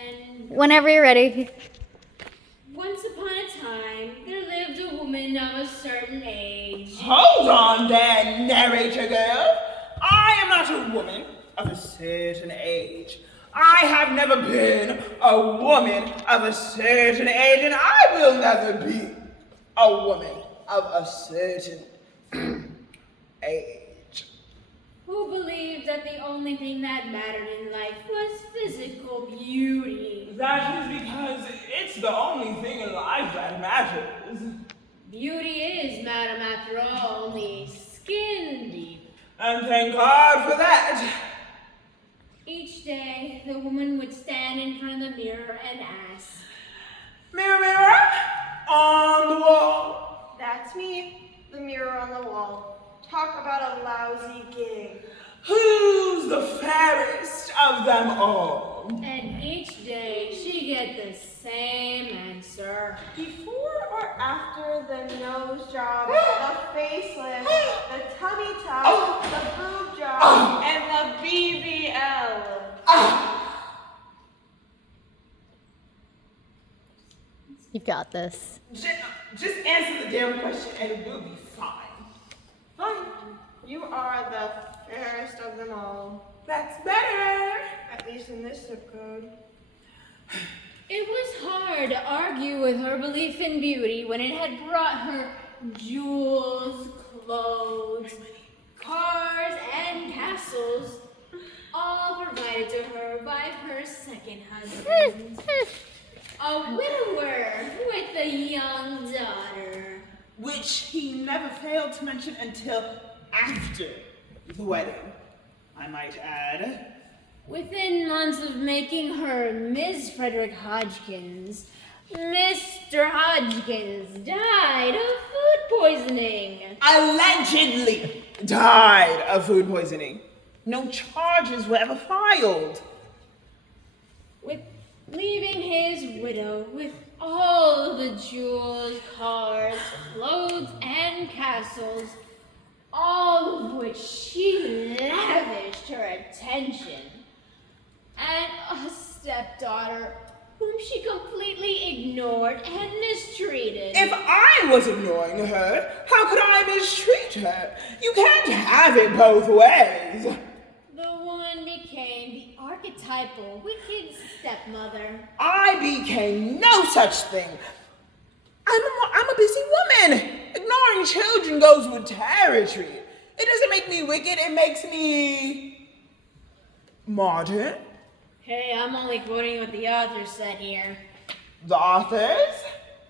And Whenever you're ready. once upon a time, there lived a woman of a certain age. Hold on there, narrator girl. I am not a woman of a certain age. I have never been a woman of a certain age, and I will never be a woman of a certain age. Who believed that the only thing that mattered in life was physical beauty. That is because it's the only thing in life that matters. Beauty is, madam, after all, only skin deep. And thank God for that. Each day, the woman would stand in front of the mirror and ask, Mirror, mirror, on the wall. That's me, the mirror on the wall. Talk about a lousy gig. Who's the fairest of them all? and each day she'd get the same answer. Before or after the nose job, the facelift, the tummy tuck, the boob job, and the BBL. You've got this. Just answer the damn question and we'll be fine. Fine. You are the fairest of them all. That's better. At least in this zip code. It was hard to argue with her belief in beauty when it had brought her jewels, clothes, cars, and castles, all provided to her by her second husband, a widower with a young daughter. Which he never failed to mention until after the wedding, I might add. Within months of making her Miss Frederick Hodgkins, Mr. Hodgkins died of food poisoning. Allegedly died of food poisoning. No charges were ever filed. With leaving his widow with all the jewels, cars, clothes, and castles, all of which she lavished her attention, and a stepdaughter whom she completely ignored and mistreated. If I was ignoring her, how could I mistreat her? You can't have it both ways. The woman became the archetypal wicked stepmother. I became no such thing. I'm a busy woman. Ignoring children goes with territory. It doesn't make me wicked, it makes me modern. Hey, I'm only quoting what the author said here. The authors?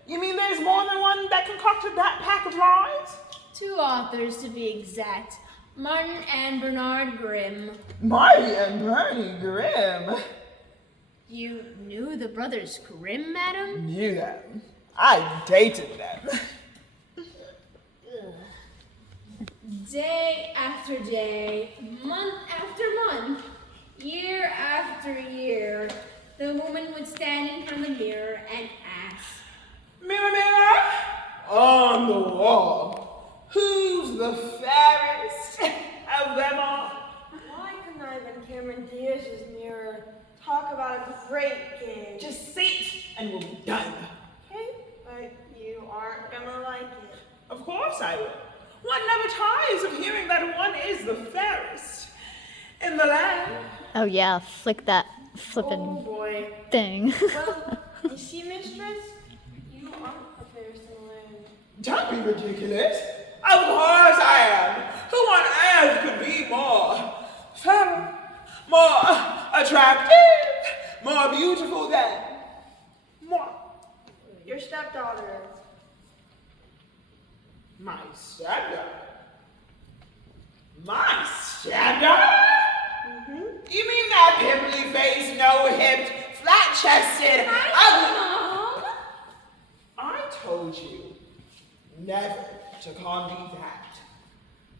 You mean there's more than one that concocted that pack of lies? 2 authors to be exact, Martin and Bernard Grimm. Marty and Bernie Grimm. You knew the brothers Grimm, madam? Knew them. I dated them. Day after day, month after month, year after year, the woman would stand in front of the mirror and ask, Mirror, mirror, on the wall, who's the fairest of them all? Why couldn't I have been Cameron Diaz's mirror? Talk about a great game. Just say it and we'll be done. Okay, but you aren't gonna like it. Of course I will. One never tires of hearing that one is the fairest in the land. Oh yeah, flick that Oh flippin' boy. thing. Well, you see, mistress, you aren't the fairest in the land. Don't be ridiculous. Of course I am. Who on earth could be more fair, more attractive, more beautiful than moi? Your stepdaughter. My stepdaughter. My stepdaughter? Mm-hmm. You mean that pimply-faced, no-hipped, flat-chested, ugly... Mom? I told you never to call me that.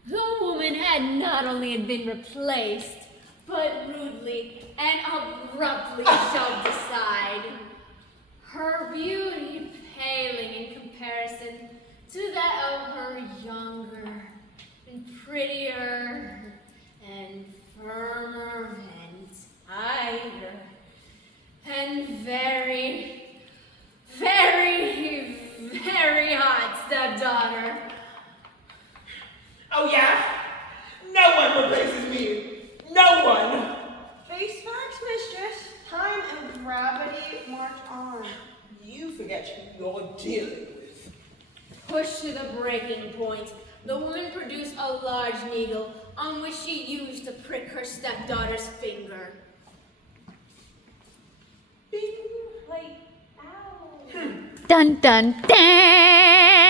The woman had not only been replaced, but rudely and abruptly shoved aside, her beauty paling in comparison to that of her younger and prettier and firmer and higher and and very, very, very hot stepdaughter. Oh yeah? No one replaces me. No one. Face facts, mistress. Time and gravity march on. You forget who you're dealing with. Pushed to the breaking point, the woman produced a large needle on which she used to prick her stepdaughter's finger. Bing. Like, ow. Dun dun dun!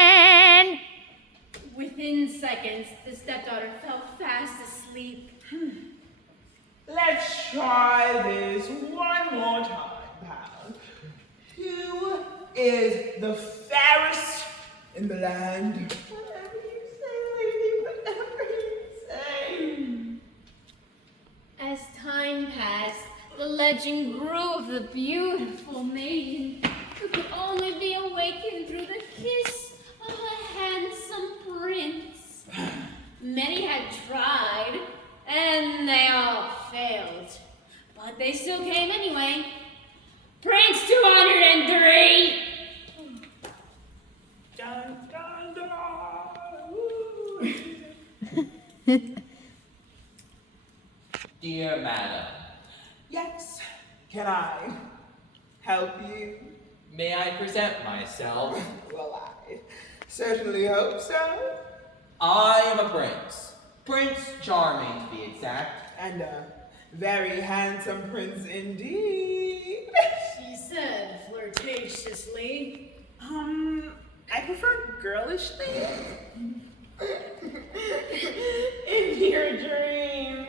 Within seconds, the stepdaughter fell fast asleep. Let's try this one more time, pal. Who is the fairest in the land? Whatever you say, lady, whatever you say. As time passed, the legend grew of the beautiful maiden who could only be awakened through the kiss of a handsome prince. Many had tried, and they all failed. But they still came anyway. Prince 203! Dun, dun, dun. Dear madam, Yes. Can I help you? may I present myself? Well, I certainly hope so. I am a prince. Prince Charming, to be exact. And a very handsome prince indeed. She said flirtatiously. I prefer girlishly. In your dream.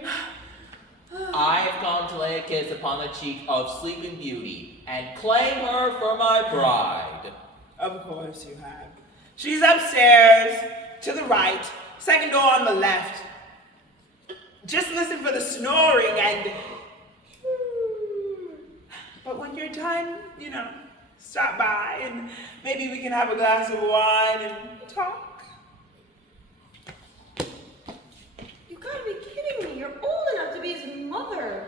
I have come to lay a kiss upon the cheek of Sleeping Beauty and claim her for my bride. Of course you have. She's upstairs, to the right, second door on the left. Just listen for the snoring and... But when you're done, stop by and maybe we can have a glass of wine and talk. You gotta be kidding me. You're old enough to be his mother.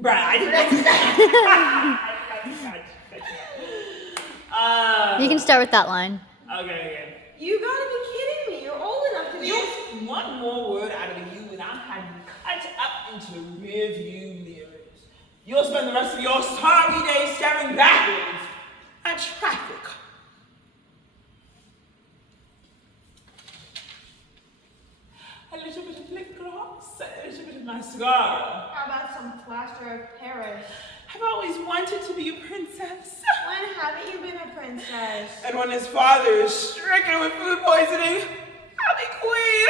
Bride. You can start with that line. Okay. You gotta be kidding me. You're old enough to be his... You, one more word out of you and I'll have you cut up into rearview mirrors. You'll spend the rest of your sorry days staring backwards at traffic. A little bit of lip gloss, a little bit of mascara. How about some plaster of Paris? I've always wanted to be a princess. When haven't you been a princess? And when his father is stricken with food poisoning, I'll be queen.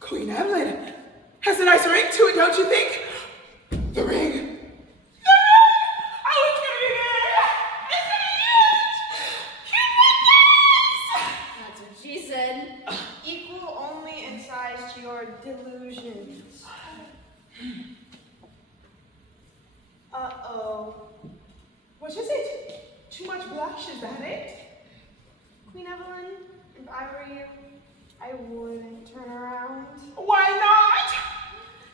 Queen Evelyn has a nice ring to it, don't you think? The ring. Yeah! Oh, it's gonna be good. It's gonna be huge. That's what she said. Equal only in size to your delusions. Uh-oh. What is it? Too much blush, is that it? Queen Evelyn, if I were you, I wouldn't turn around. Why not?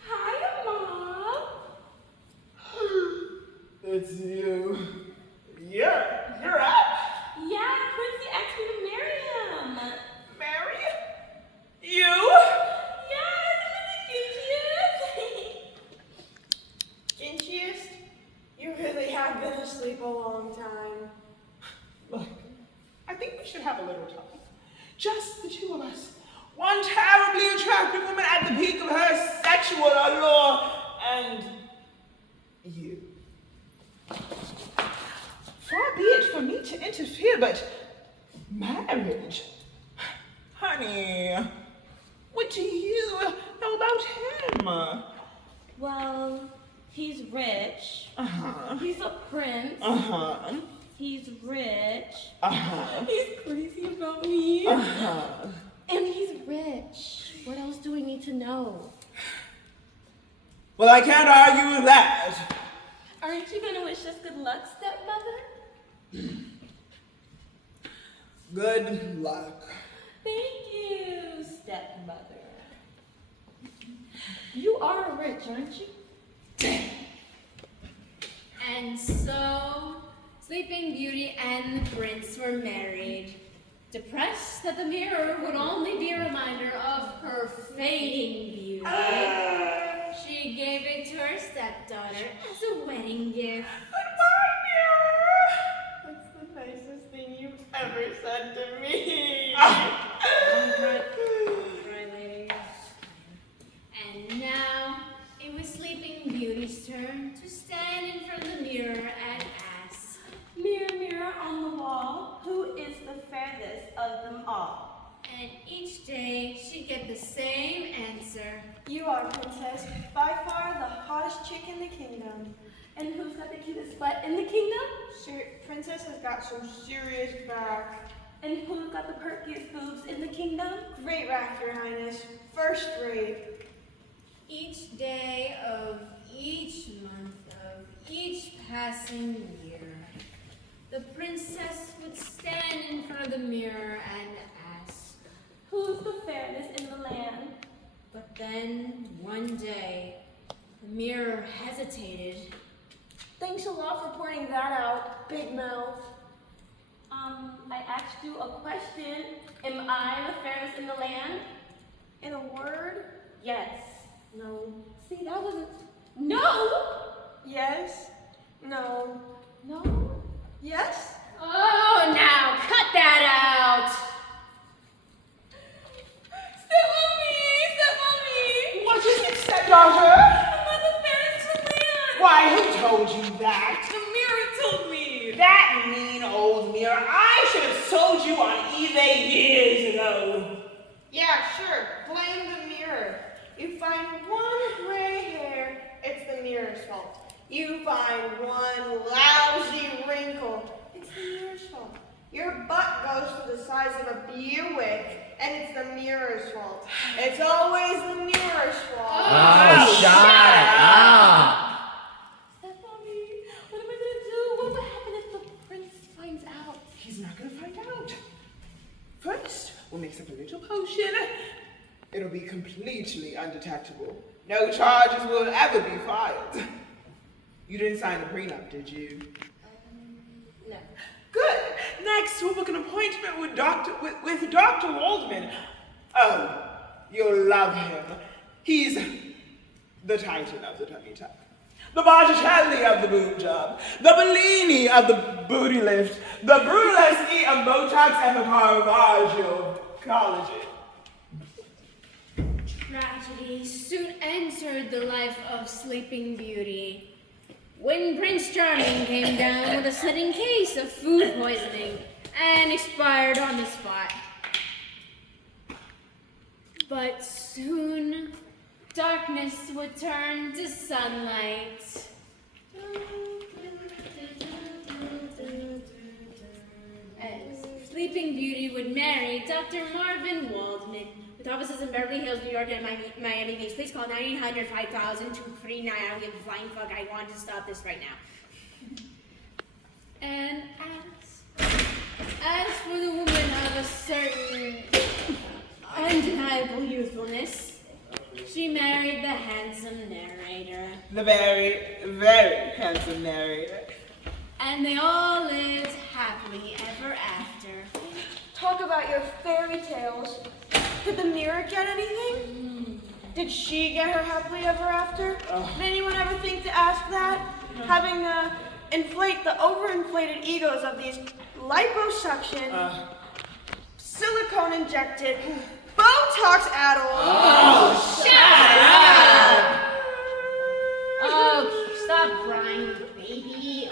Hi, Mom. It's you. You're up. Yeah, Quincy asked me to marry him. Mary? You? Ginchiest? You really have been asleep a long time. Look, I think we should have a little talk. Just the two of us. One terribly attractive woman at the peak of her sexual allure, and you. Far be it for me to interfere, but marriage? Honey, what do you know about him? Well, he's rich. Uh-huh. He's a prince. Uh-huh. He's rich. Uh-huh. He's crazy about me. Uh-huh. And he's rich. What else do we need to know? Well, I can't argue with that. Aren't you gonna wish us good luck, stepmother? Good luck. Thank you, stepmother. You are rich, aren't you? And so, Sleeping Beauty and the prince were married. Depressed that the mirror would only be a reminder of her fading beauty, she gave it to her stepdaughter as a wedding gift. Goodbye, mirror. That's the nicest thing you've ever said to me. Cry, ladies. And now, it was Sleeping Beauty's turn to stand in front of the mirror and ask, Mirror, mirror on the wall, who is the fairest of them all? and each day she'd get the same answer. You are, princess, by far the hottest chick in the kingdom. And who's got the cutest butt in the kingdom? Princess has got some serious back. And who's got the perkiest boobs in the kingdom? Great rack, your highness. First rate. Each day of each month of each passing year, the princess would stand in front of the mirror and ask. Who's the fairest in the land? But then, one day, the mirror hesitated. Thanks a lot for pointing that out, big mouth. I asked you a question. Am I the fairest in the land? In a word? Yes. No. See, that wasn't. No! Yes. No. No? Yes? Oh, now cut that out! Step-mommy! What is it, stepdaughter? I'm not the fairest in the land! Why, who told you that? The mirror told me! That mean old mirror. I should have sold you on eBay years ago. Yeah, sure. Blame the mirror. You find one gray hair, it's the mirror's fault. You find one lousy wrinkle, it's the mirror's fault. Your butt goes to the size of a Buick, and it's the mirror's fault. It's always the mirror's fault. Oh, shut up! Step-mommy, what am I gonna do? What will happen if the prince finds out? He's not gonna find out. First, we'll mix up a little potion. It'll be completely undetectable. No charges will ever be filed. You didn't sign the prenup, did you? No. Good. Next, we'll book an appointment with Dr. Waldman. Oh, you'll love him. He's the Titan of the tummy tuck, the Botticelli of the boob job, the Bellini of the booty lift, the Bruleschi of Botox and the Caravaggio collagen. Tragedy soon entered the life of Sleeping Beauty when Prince Charming came down with a sudden case of food poisoning and expired on the spot. But soon, darkness would turn to sunlight. As Sleeping Beauty would marry Dr. Marvin Waldman, with offices in Beverly Hills, New York, and Miami Beach. Please call 900-5000-239. I don't give a flying fuck. I want to stop this right now. And as for the woman of a certain undeniable youthfulness, she married the handsome narrator. The very, very handsome narrator. And they all lived happily ever after. Talk about your fairy tales. Did the mirror get anything? Did she get her happily ever after? Did anyone ever think to ask that? Having to inflate the overinflated egos of these liposuction, silicone injected, Botox adults. Shut up! Oh, stop crying, baby.